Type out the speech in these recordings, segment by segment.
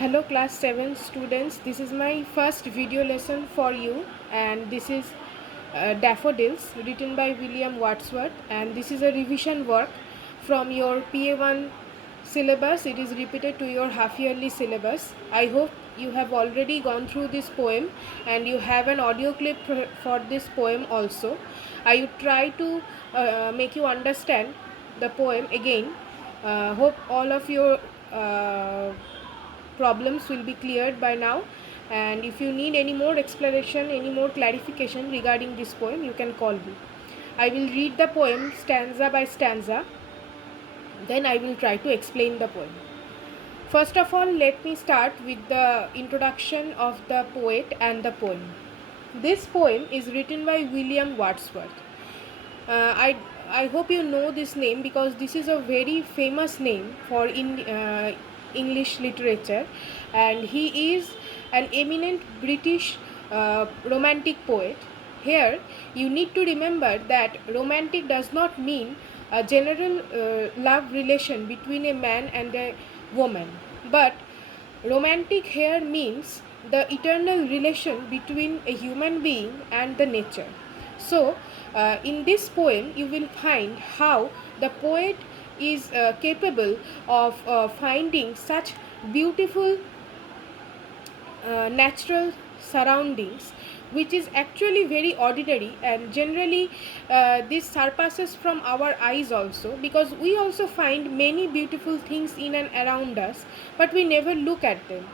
Hello class 7 students, this is my first video lesson for you, and this is Daffodils written by William Wordsworth, and this is a revision work from your PA1 syllabus. It is repeated to your half yearly syllabus. I hope you have already gone through this poem and you have an audio clip for this poem also. I would try to make you understand the poem again. Hope all of your problems will be cleared by now, and if you need any more explanation, any more clarification regarding this poem, you can call me. I will read the poem stanza by stanza, then I will try to explain the poem. First of all, let me start with the introduction of the poet and the poem. This poem is written by William Wordsworth. uh, I I hope you know this name because this is a very famous name for English literature, and he is an eminent British romantic poet. Here, you need to remember that romantic does not mean a general love relation between a man and a woman, but romantic here means the eternal relation between a human being and the nature. So, in this poem, you will find how the poet is capable of finding such beautiful natural surroundings, which is actually very ordinary, and generally this surpasses from our eyes also, because we also find many beautiful things in and around us, but we never look at them.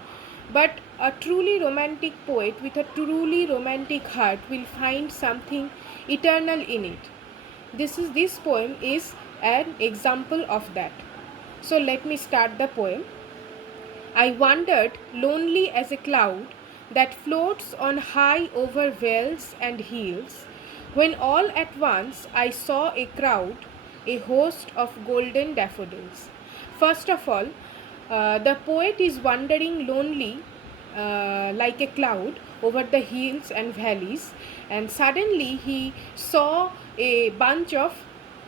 But a truly romantic poet with a truly romantic heart will find something eternal in it. This poem is an example of that. So let me start the poem. I wandered lonely as a cloud that floats on high over vales and hills, when all at once I saw a crowd, a host of golden daffodils. First of all, the poet is wandering lonely like a cloud over the hills and valleys, and suddenly he saw a bunch of,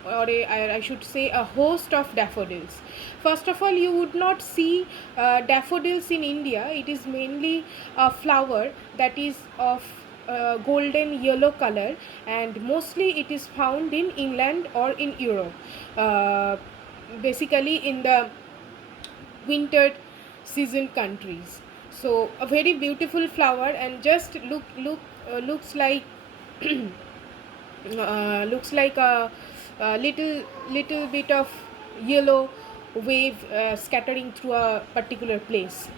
I should say, a host of daffodils. First of all, you would not see daffodils in India. It is mainly a flower that is of golden yellow color, and mostly it is found in England or in Europe, basically in the winter season countries. So a very beautiful flower, and just looks like looks like a little bit of yellow wave scattering through a particular place.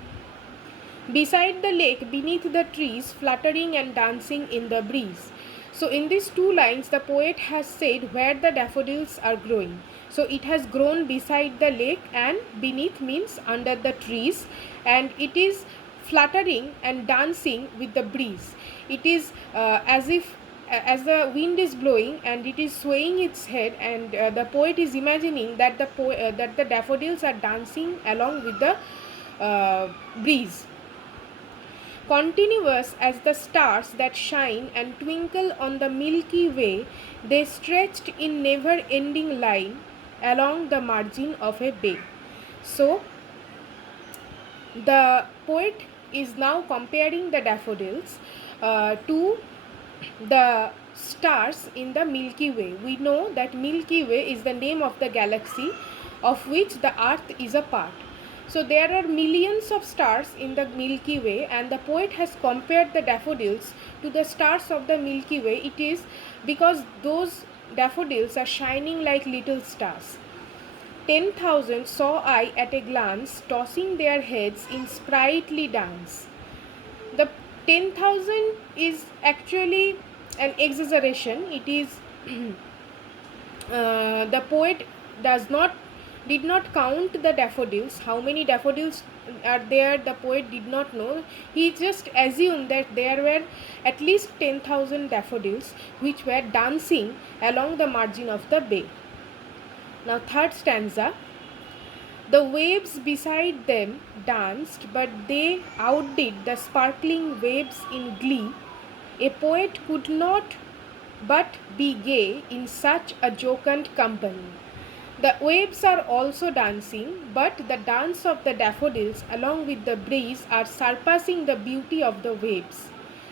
Beside the lake, beneath the trees, fluttering and dancing in the breeze. So, in these two lines, the poet has said where the daffodils are growing. So, it has grown beside the lake, and beneath means under the trees, and it is fluttering and dancing with the breeze. It is as if as the wind is blowing and it is swaying its head, and the poet is imagining that that the daffodils are dancing along with the breeze. Continuous as the stars that shine and twinkle on the Milky Way, they stretched in never ending line along the margin of a bay. So, the poet is now comparing the daffodils to the stars in the Milky Way. We know that Milky Way is the name of the galaxy of which the Earth is a part. So there are millions of stars in the Milky Way, and the poet has compared the daffodils to the stars of the Milky Way. It is because those daffodils are shining like little stars. 10,000 saw I at a glance, tossing their heads in sprightly dance. The 10,000 is actually an exaggeration. It is the poet did not count the daffodils. How many daffodils are there, the poet did not know. He just assumed that there were at least 10,000 daffodils which were dancing along the margin of the bay. Now, third stanza. The waves beside them danced, but they outdid the sparkling waves in glee. A poet could not but be gay in such a jocund company. The waves are also dancing, but the dance of the daffodils along with the breeze are surpassing the beauty of the waves.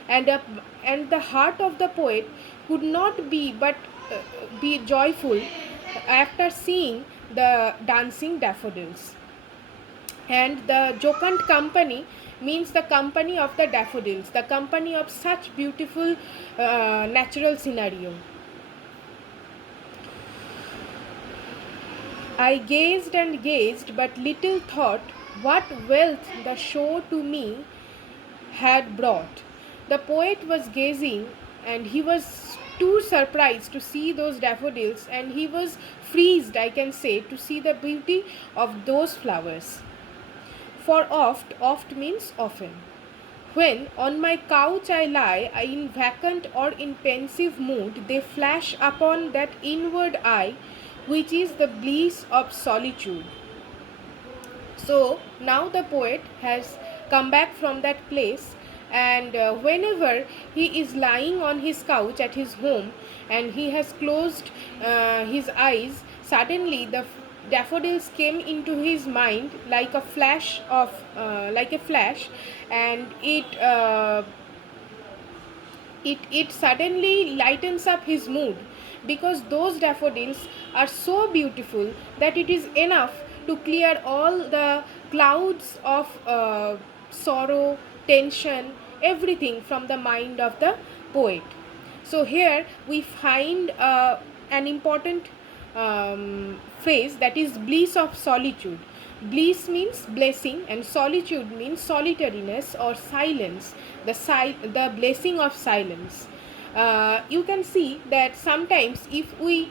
And, uh, and the heart of the poet could not be but be joyful after seeing the dancing daffodils. And the jocund company means the company of the daffodils, the company of such beautiful natural scenario. I gazed and gazed, but little thought what wealth the show to me had brought. The poet was gazing, and he was too surprised to see those daffodils, and he was freezed, I can say, to see the beauty of those flowers. For oft means often. When on my couch I lie, in vacant or in pensive mood, they flash upon that inward eye, which is the bliss of solitude. So now the poet has come back from that place, and whenever he is lying on his couch at his home and he has closed his eyes, suddenly the daffodils came into his mind like a flash of like a flash, and it suddenly lightens up his mood, because those daffodils are so beautiful that it is enough to clear all the clouds of sorrow, tension, everything from the mind of the poet. So here we find an important phrase, that is bliss of solitude. Bliss means blessing, and solitude means solitariness or silence, the blessing of silence. You can see that sometimes if we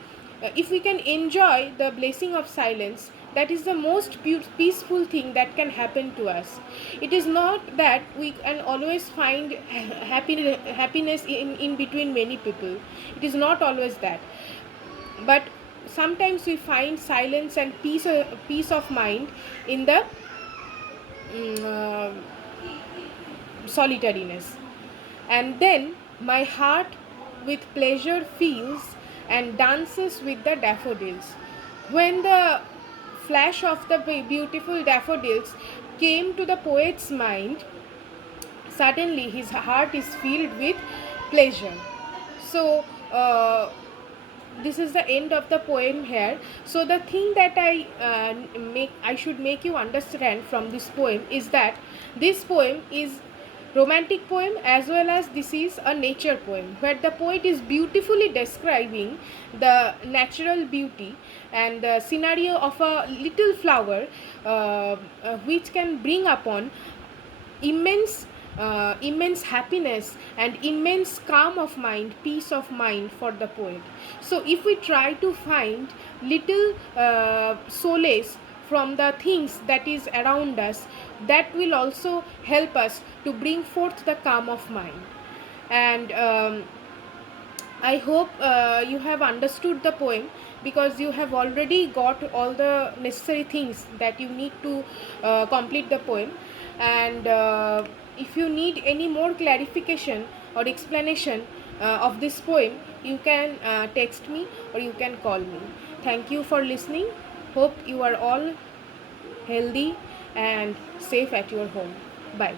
can enjoy the blessing of silence, that is the most peaceful thing that can happen to us. It is not that we can always find happiness in between many people. It is not always that, but sometimes we find silence and peace of mind in the mm, uh, solitariness. And then my heart with pleasure feels and dances with the daffodils. When the flash of the beautiful daffodils came to the poet's mind, suddenly his heart is filled with pleasure. So this is the end of the poem here. So the thing that I should make you understand from this poem is that this poem is romantic poem as well as this is a nature poem, where the poet is beautifully describing the natural beauty and the scenario of a little flower, which can bring upon immense happiness and immense calm of mind, peace of mind for the poet. So if we try to find little solace from the things that is around us, that will also help us to bring forth the calm of mind. And I hope you have understood the poem, because you have already got all the necessary things that you need to complete the poem. And if you need any more clarification or explanation of this poem, you can text me or you can call me. Thank you for listening. Hope you are all healthy and safe at your home. Bye.